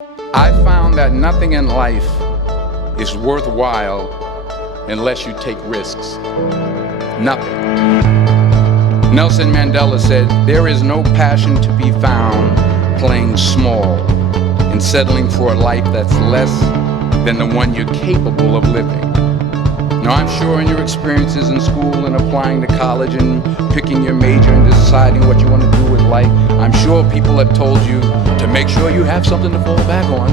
I found that nothing in life is worthwhile unless you take risks. Nothing. Nelson Mandela said, "There is no passion to be found playing small and settling for a life that's less than the one you're capable of living." Now, I'm sure in your experiences in school and applying to college and picking your major and deciding what you want to do with life, I'm sure people have told you to make sure you have something to fall back on.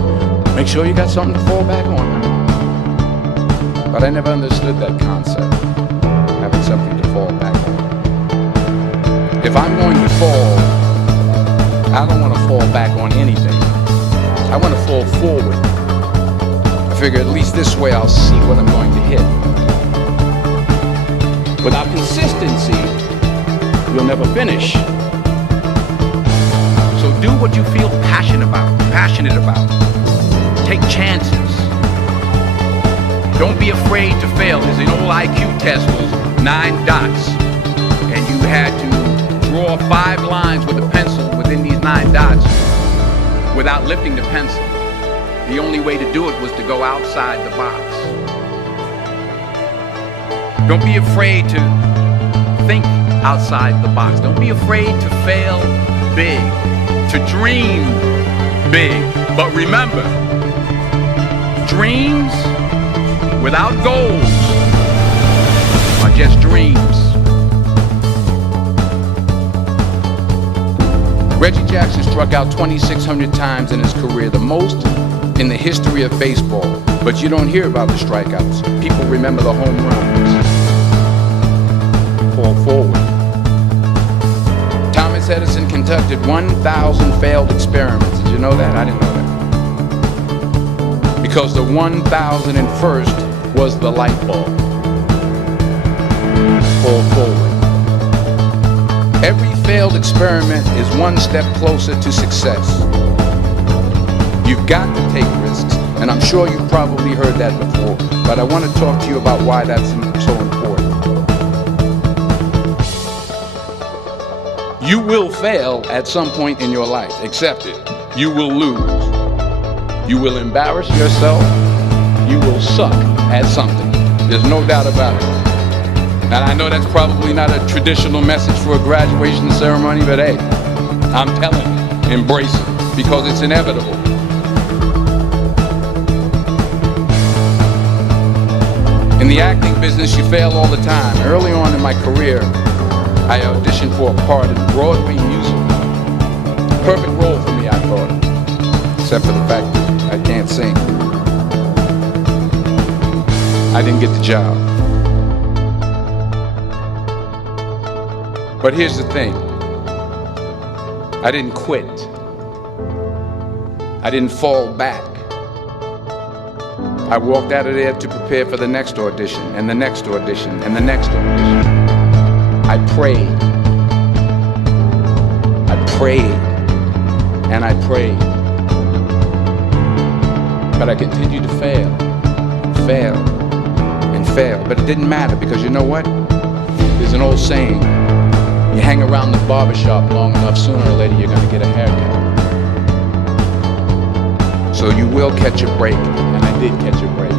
Make sure you got something to fall back on. But I never understood that concept, having something to fall back on. If I'm going to fall, I don't want to fall back on anything. I want to fall forward. I figure at least this way I'll see what I'm going to hit. Without consistency, you'll never finish. So do what you feel passionate about. Take chances. Don't be afraid to fail. There's an old IQ test was 9 dots, and you had to draw 5 lines with a pencil within these 9 dots without lifting the pencil. The only way to do it was to go outside the box. Don't be afraid to think outside the box. Don't be afraid to fail big, to dream big. But remember, dreams without goals are just dreams. Reggie Jackson struck out 2,600 times in his career, the most in the history of baseball. But you don't hear about the strikeouts. People remember the home runs. Fall forward. Thomas Edison conducted 1,000 failed experiments. Did you know that? I didn't know that. Because the 1,001st was the light bulb. Fall forward. Every failed experiment is one step closer to success. You've got to take risks, and I'm sure you've probably heard that before, but I want to talk to you about why that's so important. You will fail at some point in your life. Accept it. You will lose. You will embarrass yourself. You will suck at something. There's no doubt about it. And I know that's probably not a traditional message for a graduation ceremony, but hey, I'm telling you, embrace it, because it's inevitable. In the acting business, you fail all the time. Early on in my career, I auditioned for a part in a Broadway musical. Perfect role for me, I thought, except for the fact that I can't sing. I didn't get the job. But here's the thing. I didn't quit. I didn't fall back. I walked out of there to prepare for the next audition, and the next audition, and the next audition. I prayed. I prayed. And I prayed. But I continued to fail, and fail. But it didn't matter, because you know what? There's an old saying. You hang around the barbershop long enough, sooner or later you're going to get a haircut. So you will catch a break, and I did catch a break.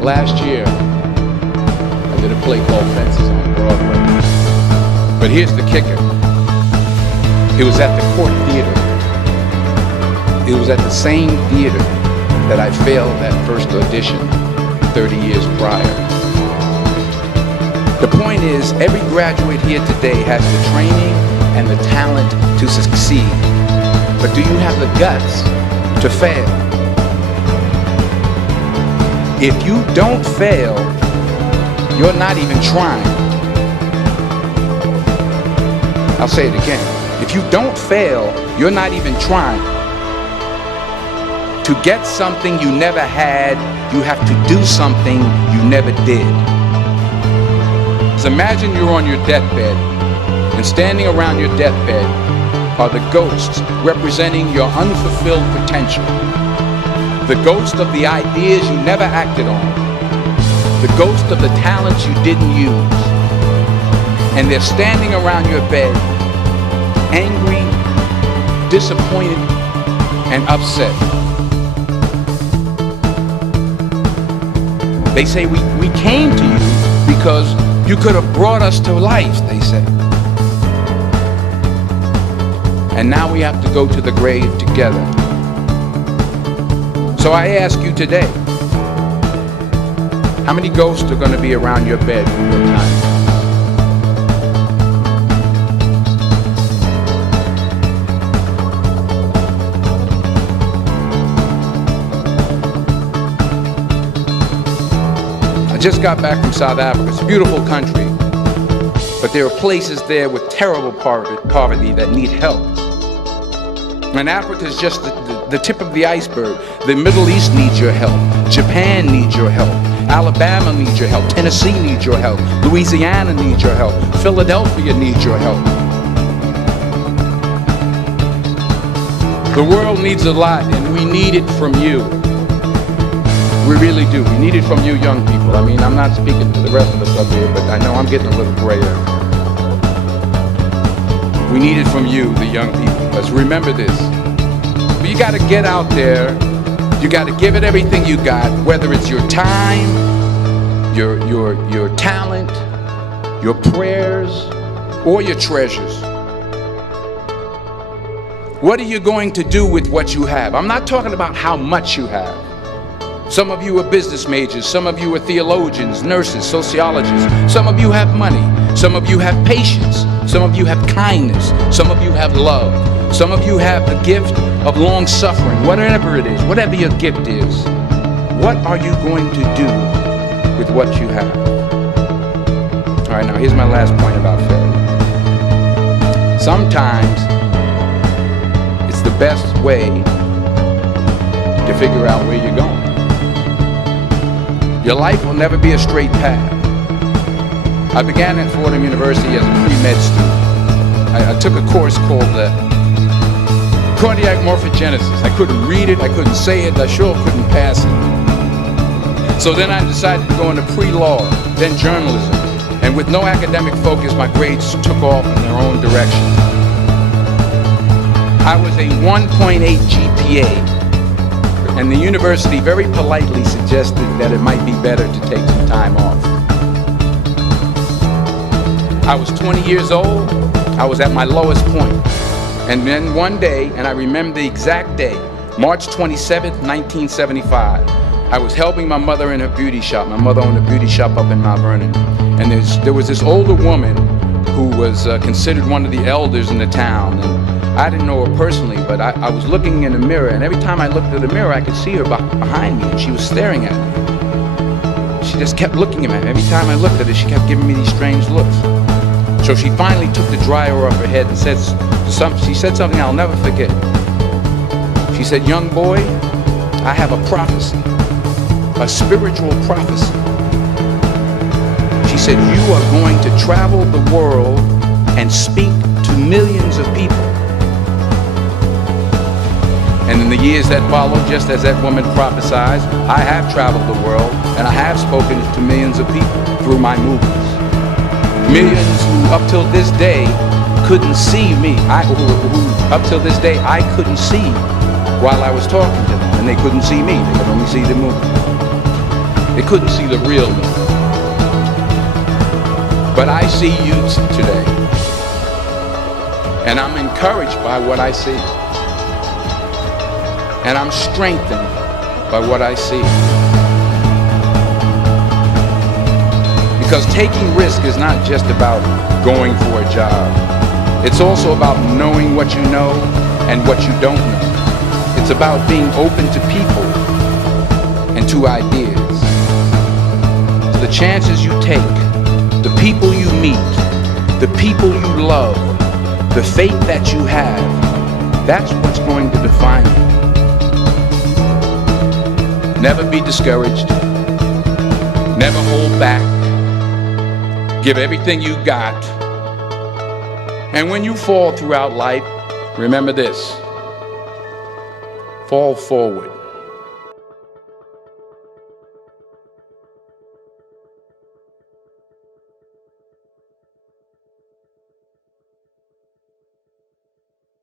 Last year, I did a play called Fences on Broadway. But here's the kicker. It was at the Court Theater. It was at the same theater that I failed that first audition 30 years prior. The point is, every graduate here today has the training and the talent to succeed. But do you have the guts to fail? If you don't fail, you're not even trying. I'll say it again. If you don't fail, you're not even trying. To get something you never had, you have to do something you never did. So imagine you're on your deathbed, and standing around your deathbed are the ghosts representing your unfulfilled potential. The ghost of the ideas you never acted on. The ghost of the talents you didn't use. And they're standing around your bed, angry, disappointed, and upset. They say we came to you because you could have brought us to life, they say. And now we have to go to the grave together. So I ask you today, how many ghosts are going to be around your bed when your time comes? I just got back from South Africa. It's a beautiful country, but there are places there with terrible poverty that need help. And Africa is just the tip of the iceberg. The Middle East needs your help. Japan needs your help. Alabama needs your help. Tennessee needs your help. Louisiana needs your help. Philadelphia needs your help. The world needs a lot, and we need it from you. We really do. We need it from you young people. I mean, I'm not speaking to the rest of us up here, but I know I'm getting a little grayer. We need it from you, the young people. Let's remember this. But you got to get out there. You got to give it everything you got, whether it's your time, your talent, your prayers, or your treasures. What are you going to do with what you have? I'm not talking about how much you have. Some of you are business majors. Some of you are theologians, nurses, sociologists. Some of you have money. Some of you have patience. Some of you have kindness. Some of you have love. Some of you have the gift of long suffering. Whatever it is, whatever your gift is, what are you going to do with what you have? All right, now here's my last point about failure. Sometimes it's the best way to figure out where you're going. Your life will never be a straight path. I began at Fordham University as a pre-med student. I took a course called cardiac morphogenesis. I couldn't read it, I couldn't say it, I sure couldn't pass it. So then I decided to go into pre-law, then journalism. And with no academic focus, my grades took off in their own direction. I was a 1.8 GPA. And the university very politely suggested that it might be better to take some time off. I was 20 years old. I was at my lowest point. And then one day, and I remember the exact day, March 27th, 1975, I was helping my mother in her beauty shop. My mother owned a beauty shop up in Mount Vernon. And there was this older woman who was considered one of the elders in the town. And I didn't know her personally, but I was looking in the mirror, and every time I looked at the mirror, I could see her behind me, and she was staring at me. She just kept looking at me. Every time I looked at her, she kept giving me these strange looks. So she finally took the dryer off her head and she said something I'll never forget. She said, "Young boy, I have a prophecy, a spiritual prophecy." She said, "You are going to travel the world and speak to millions of people." And in the years that followed, just as that woman prophesied, I have traveled the world and I have spoken to millions of people through my movies. Millions who up till this day couldn't see me. Who up till this day I couldn't see while I was talking to them. And they couldn't see me, they could only see the movie. They couldn't see the real me. But I see you today. And I'm encouraged by what I see. And I'm strengthened by what I see. Because taking risk is not just about going for a job. It's also about knowing what you know and what you don't know. It's about being open to people and to ideas. So the chances you take, the people you meet, the people you love, the faith that you have, that's what's going to define you. Never be discouraged. Never hold back. Give everything you got. And when you fall throughout life, remember this: fall forward.